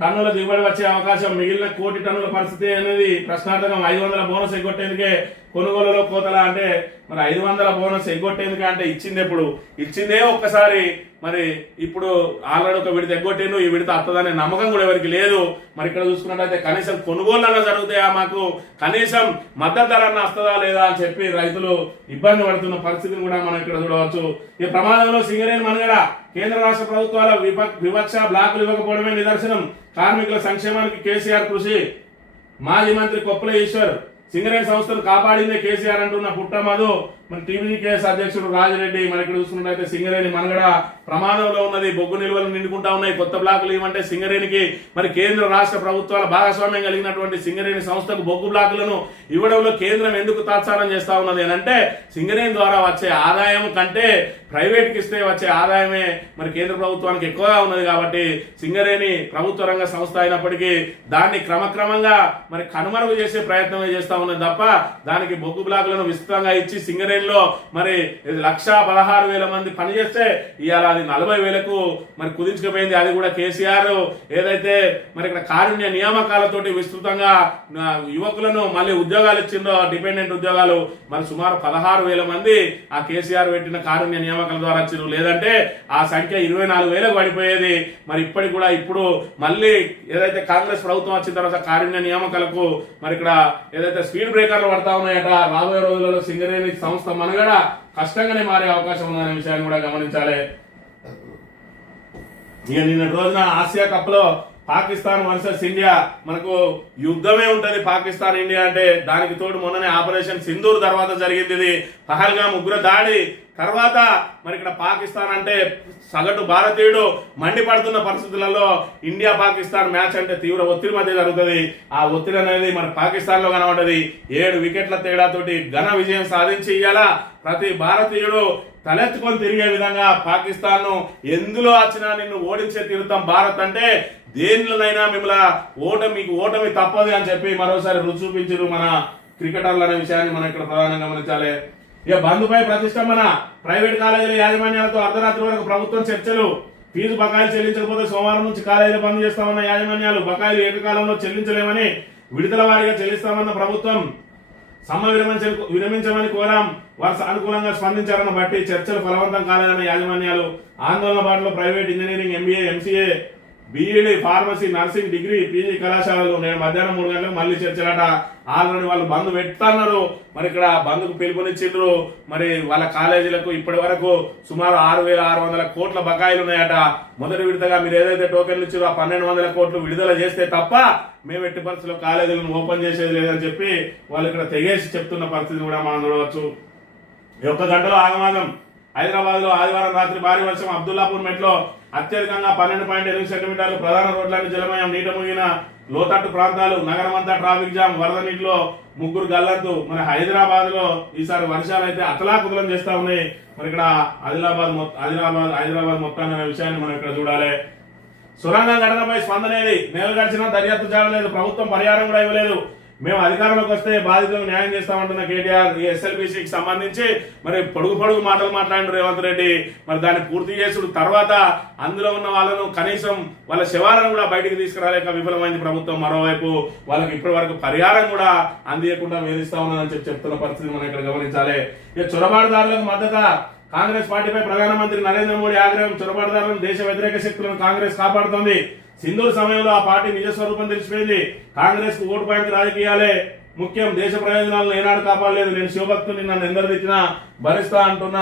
టన్నుల దిగుబడి వచ్చే అవకాశం. మిగిలిన 1 కోటి టన్నుల పరిస్థితి అనేది ప్రశ్నార్థకం. 500 బోనస్ ఎగ్గొట్టేందుకే కొనుగోలులో కోతలా అంటే మరి 500 బోనస్ ఎగ్గొట్టేందుకు అంటే ఇచ్చిందే ఒక్కసారి. మరి ఇప్పుడు ఆల్రెడీ ఒక విడత ఎగ్గొట్టేను, ఈ విడత వస్తుందనే నమ్మకం కూడా ఎవరికి లేదు. మరి ఇక్కడ చూసుకున్నట్టయితే కనీసం కొనుగోళ్ళన్నా జరుగుతాయా, మాకు కనీసం మద్దతు ధర వస్తుందా లేదా అని చెప్పి రైతులు ఇబ్బంది పడుతున్న పరిస్థితిని కూడా మనం ఇక్కడ చూడవచ్చు. ఈ ప్రమాదంలో సింగరేణి మనుగడ. కేంద్ర రాష్ట్ర ప్రభుత్వాల వివక్ష బ్లాకులు ఇవ్వకపోవడమే నిదర్శనం. కార్మికుల సంక్షేమానికి కేసీఆర్ కృషి. మాజీ మంత్రి కొప్పుల ఈశ్వర్. సింగరేణి సంస్థను కాపాడిందే కేసీఆర్ అంటున్న పుట్టమధు. మరి టీవీకేఎస్ అధ్యక్షుడు రాజిరెడ్డి. మరి ఇక్కడ చూసుకున్నట్లయితే సింగరేణి మనుగడ ప్రమాదంలో ఉన్నది. బొగ్గు నిల్వలు నిండుకుంటా ఉన్నాయి. కొత్త బ్లాకులు ఇవ్వంటే సింగరేణికి మరి కేంద్ర రాష్ట్ర ప్రభుత్వాల భాగస్వామ్యం కలిగినటువంటి సింగరేణి సంస్థకు బొగ్గు బ్లాకులను ఇవ్వడంలో కేంద్రం ఎందుకు తాత్సారం చేస్తా ఉన్నది అని అంటే సింగరేణి ద్వారా వచ్చే ఆదాయం కంటే ప్రైవేట్కి ఇస్తే వచ్చే ఆదాయమే మరి కేంద్ర ప్రభుత్వానికి ఎక్కువగా ఉన్నది. కాబట్టి సింగరేణి ప్రభుత్వ రంగ సంస్థ అయినప్పటికీ దాన్ని క్రమక్రమంగా మరి కనుమరుగు చేసే ప్రయత్నమే చేస్తా ఉన్నది తప్ప దానికి బొగ్గు బ్లాకులను విస్తృతంగా ఇచ్చి సింగరేణి లో మరి 1,16,000 మంది పనిచేస్తే ఇవాళ అది 40,000కు మరి కుదించుకుపోయింది. అది కూడా కేసీఆర్ ఏదైతే మరి ఇక్కడ కారుణ్య నియామకాలతోటి విస్తృతంగా యువకులను మళ్ళీ ఉద్యోగాలు ఇచ్చిందో డిపెండెంట్ ఉద్యోగాలు మరి సుమారు 16,000 మంది ఆ కేసీఆర్ పెట్టిన కారుణ్య నియామకాల ద్వారా వచ్చారు. లేదంటే ఆ సంఖ్య 24,000కు పడిపోయేది. మరి ఇప్పటికి కూడా ఇప్పుడు మళ్ళీ ఏదైతే కాంగ్రెస్ ప్రభుత్వం వచ్చిన తర్వాత కారుణ్య నియామకాలకు మరి ఇక్కడ ఏదైతే స్పీడ్ బ్రేకర్లు పడతా ఉన్నాయట, రాబోయే రోజులలో సింగరేణి సంస్థ మనగడ కష్టంగానే మారే అవకాశం ఉందనే విషయాన్ని కూడా గమనించాలి. ఇక నిన్న రోజున ఆసియా కప్ లో పాకిస్తాన్ వర్సెస్ ఇండియా మనకు యుద్ధమే ఉంటది. పాకిస్తాన్ ఇండియా అంటే దానికి తోడు మొన్ననే ఆపరేషన్ సింధూర్ తర్వాత జరిగింది. ఇది పహల్గామ్ ఉగ్ర దాడి తర్వాత మరి ఇక్కడ పాకిస్తాన్ అంటే సగటు భారతీయుడు మండిపడుతున్న పరిస్థితులలో ఇండియా పాకిస్తాన్ మ్యాచ్ అంటే తీవ్ర ఒత్తిడి మధ్య జరుగుతుంది. ఆ ఒత్తిడి అనేది మన పాకిస్తాన్ లో కనబడ్డది. 7 వికెట్ల తేడాతోటి ఘన విజయం సాధించి ఇయ్యాల ప్రతి భారతీయుడు తలెత్తుకొని తిరిగే విధంగా పాకిస్తాన్ ను ఎందులో వచ్చినా నిన్ను ఓడించే తీరుతాం భారత్ అంటే దేనిలోనైనా మిమ్మల్ని మీకు ఓటమి తప్పదు అని చెప్పి మరోసారి రుచి చూపించారు మన క్రికెటర్లు అనే విషయాన్ని మనం ఇక్కడ ప్రధానంగా గమనించాలి. ఇక బంధుపై ప్రతిష్టంభన ప్రైవేట్ కాలేజీల యాజమాన్యాలతో అర్ధరాత్రి వరకు ప్రభుత్వం చర్చలు. ఫీజు బకాయిలు చెల్లించకపోతే సోమవారం నుంచి కాలేజీలు బంద్ చేస్తామన్న యాజమాన్యాలు. బకాయిలు ఏకకాలంలో చెల్లించలేమని విడుదల వారీగా చెల్లిస్తామన్న ప్రభుత్వం. సమ్మె విరమించమని కోరాం, వారు సానుకూలంగా స్పందించారన్న బట్టి చర్చలు ఫలవంతం కాలేదన్న యాజమాన్యాలు. ఆందోళన బాటలో private engineering, MBA, MCA, BEd, pharmacy, nursing, degree, PG కళాశాలలు నేను మధ్యాహ్నం 3 గంటలకు మళ్ళీ చర్చలట. ఆల్రెడీ వాళ్ళు బంద్ పెడతాన్నారు. మరి ఇక్కడ బంద్కు పిలుపునిచ్చిండ్రు. మరి వాళ్ళ కాలేజీలకు ఇప్పటి వరకు సుమారు 6,600 కోట్ల బకాయిలు ఉన్నాయట. మొదటి విడతగా మీరు ఏదైతే టోకెన్లు ఇచ్చారో ఆ 1,200 కోట్లు విడుదల చేస్తే తప్ప మేము ఎట్టి పరిస్థితుల్లో కాలేజీలను ఓపెన్ చేసేది లేదని చెప్పి వాళ్ళు ఇక్కడ తెగేసి చెప్తున్న పరిస్థితి కూడా మనం చూడవచ్చు. 1 గంటలో ఆగమాగం. హైదరాబాద్ లో ఆదివారం రాత్రి భారీ వర్షం. అబ్దుల్లాపూర్ మెట్లో అత్యధికంగా 12.8 సెంటీమీటర్లు. ప్రధాన రోడ్లన్నీ జలమయం, నీట ముగిన లోతట్టు ప్రాంతాలు. నగరం అంతా ట్రాఫిక్ జామ్. వరద నీటిలో 3 గల్లంతు. మరి హైదరాబాద్ లో ఈసారి వర్షాలు అయితే అతలాకుతలం చేస్తా ఉన్నాయి. మరి ఇక్కడ హైదరాబాద్ మొత్తాన్ని అనే విషయాన్ని మనం ఇక్కడ చూడాలి. సొరంగం ఘటనపై స్పందనేది. నెలలు గడిచినా దర్యాప్తు జరగలేదు. ప్రభుత్వం పరిహారం కూడా ఇవ్వలేదు. మేము అధికారంలోకి వస్తే బాధితులకు న్యాయం చేస్తామంటున్న కేటీఆర్. ఈ ఎస్ఎల్బీసీకి సంబంధించి మరి పొడుగు మాటలు మాట్లాడిన రేవంత్ రెడ్డి. మరి దాన్ని పూర్తి చేసుడు తర్వాత అందులో ఉన్న వాళ్ళను కనీసం వాళ్ళ శవాలను కూడా బయటికి తీసుకురాలేక విఫలమైంది ప్రభుత్వం. మరోవైపు వాళ్ళకి ఇప్పటి వరకు పరిహారం కూడా అందియకుండా వేధిస్తా ఉన్నదని చెప్తున్న పరిస్థితి మనం ఇక్కడ గమనించాలి. ఇక చొరబాటుదారులకు మద్దతు. కాంగ్రెస్ పార్టీపై ప్రధానమంత్రి నరేంద్ర మోడీ ఆగ్రహం. చొరబాటుదారులను దేశ వ్యతిరేక శక్తులను కాంగ్రెస్ కాపాడుతోంది. సింధూర్ సమయంలో ఆ పార్టీ నిజ స్వరూపం తెలిసిపోయింది. కాంగ్రెస్ కు ఓటు బ్యాంక్ రాజకీయాలే ముఖ్యం, దేశ ప్రయోజనాలను ఏనాడు కాపాడలేదు. నేను శివభక్తుని నన్ను ఎందరు తెచ్చినా భరిస్తా అంటున్న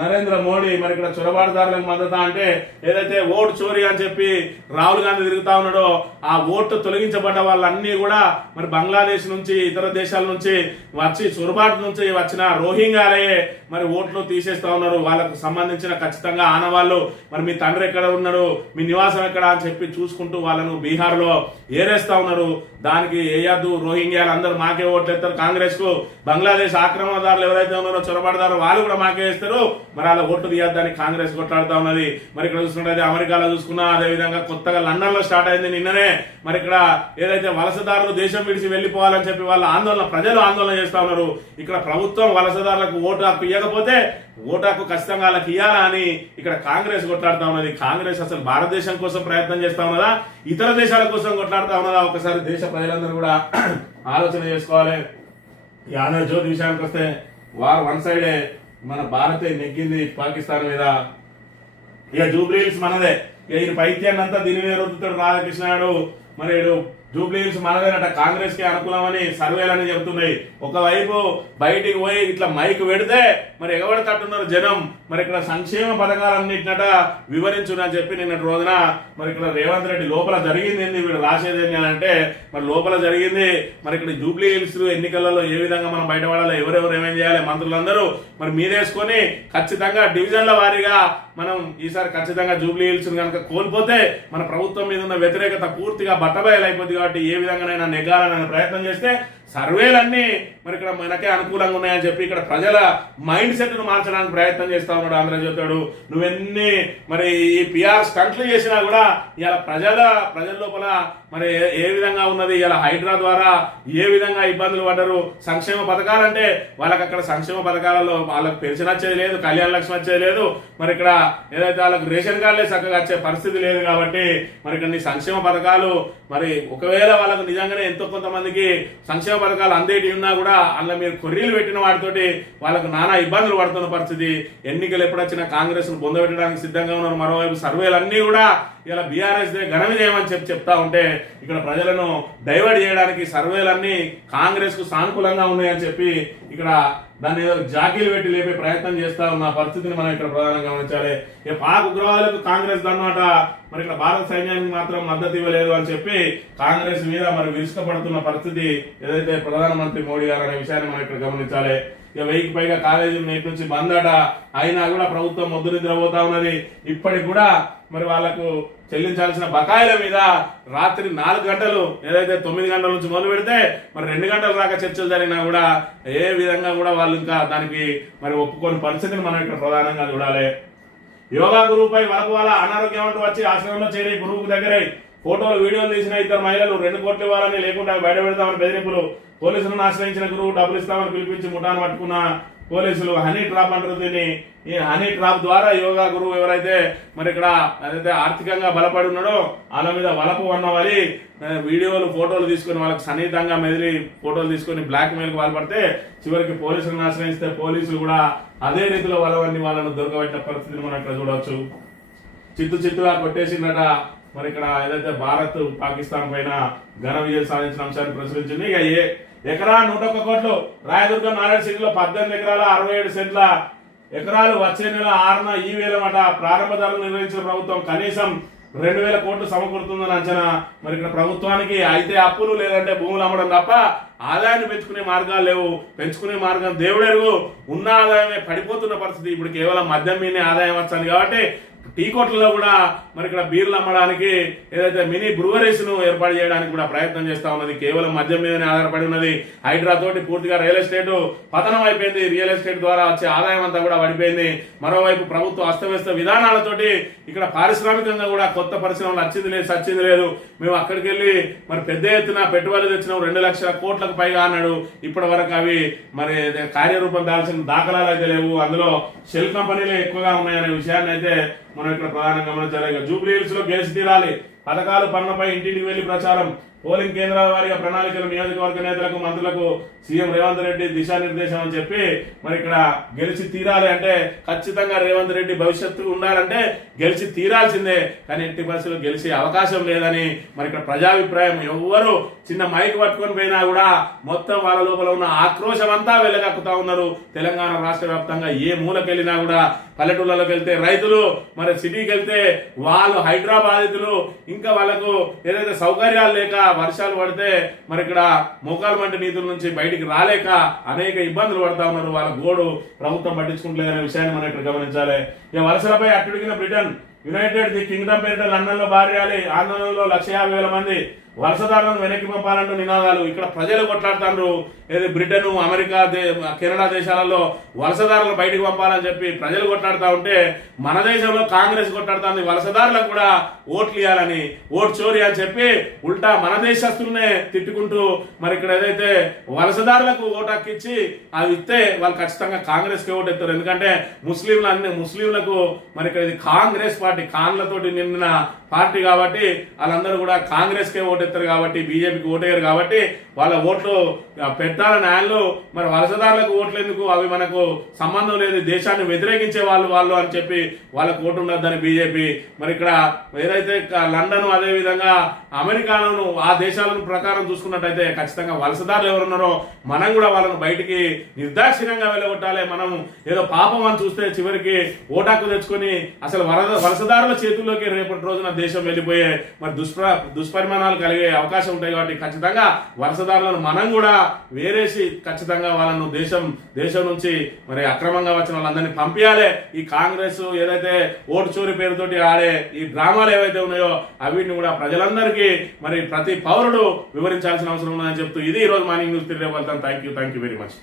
నరేంద్ర మోడీ మరి ఇక్కడ చొరబాటుదారులకు మద్దతు అంటే ఏదైతే ఓటు చోరీ అని చెప్పి రాహుల్ గాంధీ తిరుగుతా ఉన్నాడో ఆ ఓటు తొలగించబడ్డ వాళ్ళన్నీ కూడా మరి బంగ్లాదేశ్ నుంచి ఇతర దేశాల నుంచి వచ్చి చొరబాటు నుంచి వచ్చిన రోహింగ్యాలే మరి ఓట్లు తీసేస్తా ఉన్నారు. వాళ్ళకు సంబంధించిన ఖచ్చితంగా ఆనవాళ్ళు మరి మీ తండ్రి ఎక్కడ ఉన్నాడు, మీ నివాసం ఎక్కడ అని చెప్పి చూసుకుంటూ వాళ్ళను బీహార్ లో ఏరేస్తా ఉన్నారు. దానికి ఏయద్దు రోహింగ్యాలు అందరూ మాకే ఓట్లు ఎత్తారు కాంగ్రెస్ కు. బంగ్లాదేశ్ ఆక్రమణదారులు ఎవరైతే ఉన్నారో చొరబాటుదారు వాళ్ళు కూడా మాకే ఇస్తారు. మరి అలా ఓట్లు తీయద్దని కాంగ్రెస్ కొట్లాడుతా ఉన్నది. మరి ఇక్కడ చూసుకుంటే అమెరికాలో చూసుకున్నా, అదే విధంగా కొత్తగా లండన్ లో స్టార్ట్ అయింది నిన్ననే. మరి ఇక్కడ ఏదైతే వలసదారులు దేశం విడిచి వెళ్లిపోవాలని చెప్పి వాళ్ళ ప్రజలు ఆందోళన చేస్తా ఉన్నారు. ఇక్కడ ప్రభుత్వం వలసదారులకు ఓటు హక్కు ఇవ్వకపోతే ఓటు హక్కు ఖచ్చితంగా వాళ్ళకి ఇవ్వాలా అని ఇక్కడ కాంగ్రెస్ కొట్లాడుతా ఉన్నది. కాంగ్రెస్ అసలు భారతదేశం కోసం ప్రయత్నం చేస్తా ఉన్నదా, ఇతర దేశాల కోసం కొట్లాడుతా ఉన్నదా? ఒకసారి దేశ ప్రజలందరూ కూడా ఆలోచన చేసుకోవాలి. ఈ ఆంధ్రజ్యోతి విషయానికి వస్తే వారు వన్ సైడే మన భారతే నెగ్గింది పాకిస్తాన్ మీద. ఇక జూబ్లీహిల్స్ మనదే. ఇక ఈ పైత్యాన్ని అంతా దీని మీద రుద్దుతాడు రాధాకృష్ణాడు. మరి జూబ్లీహిల్స్ మనదేనట, కాంగ్రెస్ కి అనుకూలమని సర్వేలని చెబుతున్నాయి. ఒకవైపు బయటికి పోయి ఇట్లా మైక్ పెడితే మరి ఎగబడి తట్టున్నారు జనం. మరి ఇక్కడ సంక్షేమ పథకాలన్నింటినట వివరించునని చెప్పి నిన్నటి రోజున మరి ఇక్కడ రేవంత్ రెడ్డి లోపల జరిగింది ఏంది, వీడు రాసేది ఏంటి అంటే మరి లోపల జరిగింది. మరి ఇక్కడ జూబ్లీహిల్స్ ఎన్నికలలో ఏ విధంగా మనం బయటపడాలి, ఎవరెవరు ఏమేం చేయాలి, మంత్రులందరూ మరి మీదేసుకొని ఖచ్చితంగా డివిజన్ల వారీగా మనం ఈసారి ఖచ్చితంగా జూబ్లీహిల్స్ కనుక కోల్పోతే మన ప్రభుత్వం మీద ఉన్న వ్యతిరేకత పూర్తిగా బట్టబయలైపోద్ది. కాబట్టి ఏ విధంగానైనా నెగ్గాలనే ప్రయత్నం చేస్తే సర్వేలన్నీ మరి ఇక్కడ మనకే అనుకూలంగా ఉన్నాయని చెప్పి ఇక్కడ ప్రజల మైండ్ సెట్ను మార్చడానికి ప్రయత్నం చేస్తా ఉన్నాడు ఆంధ్రజ్యోతుడు. నువ్వెన్ని మరి ఈ పిఆర్ స్టంట్లు చేసినా కూడా ఇలా ప్రజల లోపల మరి ఏ విధంగా ఉన్నది, ఇలా హైడ్రా ద్వారా ఏ విధంగా ఇబ్బందులు పడ్డారు. సంక్షేమ పథకాలంటే వాళ్ళకి అక్కడ సంక్షేమ పథకాలలో వాళ్ళకి పెన్షన్ వచ్చేది లేదు, కళ్యాణ లక్ష్మి వచ్చేది లేదు, మరి ఇక్కడ ఏదైతే వాళ్ళకి రేషన్ కార్డులే చక్కగా వచ్చే పరిస్థితి లేదు. కాబట్టి మరి ఇక్కడ నీ సంక్షేమ పథకాలు మరి ఒకవేళ వాళ్ళకు నిజంగానే ఎంతో కొంతమందికి సంక్షేమ పథకాలు అందేటి ఉన్నా కూడా అందులో మీరు కొర్రీలు పెట్టిన వాటితోటి వాళ్ళకు నానా ఇబ్బందులు పడుతున్న పరిస్థితి. ఎన్నికలు ఎప్పుడొచ్చినా కాంగ్రెస్ ను బొందబెట్టడానికి సిద్ధంగా ఉన్నారు. మరోవైపు సర్వేలన్నీ కూడా ఇలా బీఆర్ఎస్ ఘన విజయం అని చెప్తా ఉంటే ఇక్కడ ప్రజలను డైవర్ట్ చేయడానికి సర్వేలన్నీ కాంగ్రెస్ కు సానుకూలంగా ఉన్నాయని చెప్పి ఇక్కడ దాన్ని జాకీలు పెట్టి లేపే ప్రయత్నం చేస్తా ఉన్న పరిస్థితిని మనం ఇక్కడ ప్రధానంగా గమనించాలి. పాక్ ఉగ్రవాదులకు కాంగ్రెస్ దన్నమాట మరి ఇక్కడ భారత సైన్యానికి మాత్రం మద్దతు ఇవ్వలేదు అని చెప్పి కాంగ్రెస్ మీద మరి విరుచుకపడుతున్న పరిస్థితి ఏదైతే ప్రధానమంత్రి మోడీ గారు అనే విషయాన్ని మనం ఇక్కడ గమనించాలి. ఇక 1000కి పైగా కాలేజీలు నేటి నుంచి బంద్ అట, అయినా కూడా ప్రభుత్వం మొద్దు నిద్రపోతా ఉన్నది. ఇప్పటికి కూడా మరి వాళ్లకు చెల్లించాల్సిన బకాయిల మీద రాత్రి 4 గంటలు ఏదైతే 9 గంటల నుంచి మొదలు పెడితే మరి 2 గంటల దాకా చర్చలు జరిగినా కూడా ఏ విధంగా కూడా వాళ్ళు ఇంకా దానికి మరి ఒప్పుకోని పరిస్థితిని మనం ఇక్కడ ప్రధానంగా చూడాలి. యోగా గురువుపై వరకు వాళ్ళ అనారోగ్యం అంటూ వచ్చి ఆశ్రమంలో చేరి గురువుకు దగ్గరై ఫోటోలు వీడియోలు తీసిన 2 మహిళలు 2 కోట్లు ఇవ్వాలని లేకుండా బయట పెడతామని బెదిరింపులు. పోలీసులను ఆశ్రయించిన గురువు డబ్బులు ఇస్తామని పిలిపించి ముఠాను పట్టుకున్న పోలీసులు. హనీ ట్రాప్ అంటారు దీన్ని. ఈ హనీ ట్రాప్ ద్వారా యోగా గురువు ఎవరైతే మరి ఇక్కడ ఏదైతే ఆర్థికంగా బలపడి ఉన్నాడో వాళ్ళ మీద వలపు వన్నవాలి వీడియోలు ఫోటోలు తీసుకుని వాళ్ళకి సన్నిహితంగా మెదిలి ఫోటోలు తీసుకుని బ్లాక్ మెయిల్ కు పాల్పడితే చివరికి పోలీసులను ఆశ్రయిస్తే పోలీసులు కూడా అదే రీతిలో వాళ్ళను దొరకబెట్టిన పరిస్థితిని మనం ఇక్కడ చూడవచ్చు. చిత్తుగా కొట్టేసిందట. మరి ఇక్కడ ఏదైతే భారత్ పాకిస్తాన్ పైన ఘన విజయం సాధించిన అంశాన్ని ప్రచురించింది. ఇక ఎకరా 101 కోట్లు రాయదుర్గం నారాయణ సిటీలో 18 ఎకరాల 67 సెంట్ల ఎకరాలు వచ్చే నెల 6న ఈ వేలమట. ప్రారంభ ధరలు నిర్వహించిన ప్రభుత్వం కనీసం 2000 కోట్లు సమకూరుతుందని అంచనా. మరి ఇక్కడ ప్రభుత్వానికి అయితే అప్పులు లేదంటే భూములు అమ్మడం తప్ప ఆదాయాన్ని పెంచుకునే మార్గాలు లేవు. పెంచుకునే మార్గం దేవుడెరుగు. ఉన్న ఆదాయమే పడిపోతున్న పరిస్థితి. ఇప్పుడు కేవలం మద్యం మీదే ఆదాయం వచ్చింది కాబట్టి టీ కోట్లలో కూడా మరి ఇక్కడ బీర్లు అమ్మడానికి ఏదైతే మినీ బ్రూవరీస్ ను ఏర్పాటు చేయడానికి కూడా ప్రయత్నం చేస్తా ఉన్నది. కేవలం మద్యం మీదనే ఆధారపడి ఉన్నది. హైడ్రా తోటి పూర్తిగా రియల్ ఎస్టేట్ పతనం అయిపోయింది. రియల్ ఎస్టేట్ ద్వారా వచ్చే ఆదాయం అంతా కూడా పడిపోయింది. మరోవైపు ప్రభుత్వ అస్తవ్యస్త విధానాలతోటి ఇక్కడ పారిశ్రామికంగా కూడా కొత్త పరిశ్రమలు సచ్చింది లేదు. మేము అక్కడికి వెళ్ళి మరి పెద్ద ఎత్తున పెట్టుబడులు తెచ్చినాం 2 లక్షల కోట్లకు పైగా అన్నాడు. ఇప్పటి వరకు అవి మరి కార్యరూపం దాల్చిన దాఖలాలు అయితే లేవు. అందులో షెల్ కంపెనీలే ఎక్కువగా ఉన్నాయనే విషయాన్ని అయితే మనం ఇక్కడ ప్రధానంగా గమనించాలి. జూబ్లీ హిల్స్ లో గెలిచి తీరాలి. పథకాలు పనులపై ఇంటింటికి వెళ్లి ప్రచారం. పోలింగ్ కేంద్రాల వారిగా ప్రణాళికలు నియోజకవర్గ నేతలకు మంత్రులకు సీఎం రేవంత్ రెడ్డి దిశానిర్దేశం అని చెప్పి మరి ఇక్కడ గెలిచి తీరాలి అంటే ఖచ్చితంగా రేవంత్ రెడ్డి భవిష్యత్తు ఉండాలంటే గెలిచి తీరాల్సిందే. కానీ ఎట్టి పరిస్థితుల్లో గెలిచే అవకాశం లేదని మరి ఇక్కడ ప్రజాభిప్రాయం. ఎవరు చిన్న మైక్ పట్టుకొని పోయినా కూడా మొత్తం వాళ్ళ లోపల ఉన్న ఆక్రోశం అంతా వెళ్ళగక్కుతా ఉన్నారు. తెలంగాణ రాష్ట్ర వ్యాప్తంగా ఏ మూలకెళ్ళినా కూడా పల్లెటూళ్ళలోకి వెళ్తే రైతులు, మరి సిటీకి వెళ్తే వాళ్ళు హైడ్రా బాధితులు, ఇంకా వాళ్ళకు ఏదైతే సౌకర్యాలు లేక వర్షాలు పడితే మరి ఇక్కడ మోకాలు మంటి నీతుల నుంచి బయటికి రాలేక అనేక ఇబ్బందులు పడతా ఉన్నారు. వాళ్ళ గోడు ప్రభుత్వం పట్టించుకుంటలేదనే విషయాన్ని మనం ఇక్కడ గమనించాలి. ఇక వలసలపై అట్టుడిగిన బ్రిటన్. యునైటెడ్ ది కింగ్డమ్ పేరిట లండన్ లో భారీ ఆందోళనలో 150,000 మంది వలసదారులను వెనక్కి పంపాలంటూ నినాదాలు. ఇక్కడ ప్రజలు కొట్లాడుతారు. ఏది బ్రిటన్, అమెరికా, కెనడా దేశాలలో వలసదారులను బయటకు పంపాలని చెప్పి ప్రజలు కొట్లాడుతూ ఉంటే మన దేశంలో కాంగ్రెస్ కొట్లాడుతుంది వలసదారులకు కూడా ఓట్లు ఇవ్వాలని, ఓట్ చోరీ అని చెప్పి ఉల్టా మన దేశస్తులనే తిట్టుకుంటూ మరి ఇక్కడ ఏదైతే వలసదారులకు ఓటు హక్కిచ్చి అది ఇస్తే వాళ్ళు ఖచ్చితంగా కాంగ్రెస్ కి ఓటు ఎత్తారు. ఎందుకంటే ముస్లింలకు మరి ఇక్కడ ఇది కాంగ్రెస్ పార్టీ కాన్లతోటి నిండిన పార్టీ కాబట్టి వాళ్ళందరూ కూడా కాంగ్రెస్ కే ఓటెత్తారు కాబట్టి బీజేపీకి ఓటేయరు కాబట్టి వాళ్ళ ఓట్లు పెట్టాలని ఆయనలు మరి వలసదారులకు ఓట్లు ఎందుకు, అవి మనకు సంబంధం లేదు, దేశాన్ని వ్యతిరేకించే వాళ్ళు అని చెప్పి వాళ్ళకు ఓటు ఉండొద్దని బీజేపీ. మరి ఇక్కడ ఏదైతే లండన్ అదే విధంగా అమెరికాను ఆ దేశాలను ప్రకారం చూసుకున్నట్టయితే ఖచ్చితంగా వలసదారులు ఎవరున్నారో మనం కూడా వాళ్ళను బయటికి నిర్దాక్షిణ్యంగా వెళ్ళగొట్టాలి. మనం ఏదో పాపం అని చూస్తే చివరికి ఓటాకు తెచ్చుకొని అసలు వలసదారుల చేతుల్లోకి రేపటి రోజున దేశం వెళ్ళిపోయే మరి దుష్పరిమాణాలు కలిగే అవకాశం ఉంటాయి. కాబట్టి ఖచ్చితంగా వలసదారులను మనం కూడా వేరేసి ఖచ్చితంగా వాళ్ళను దేశం నుంచి మరి అక్రమంగా వచ్చిన వాళ్ళందరినీ పంపించాలి. ఈ కాంగ్రెస్ ఏదైతే ఓటు చోరీ పేరుతోటి ఆడే ఈ డ్రామాలు ఏవైతే ఉన్నాయో అవిటిని కూడా ప్రజలందరికీ మరి ప్రతి పౌరుడు వివరించాల్సిన అవసరం ఉందని చెప్తూ ఇది ఈ రోజు మార్నింగ్ న్యూస్. తిరిగి వెళ్తాను. Thank you very much.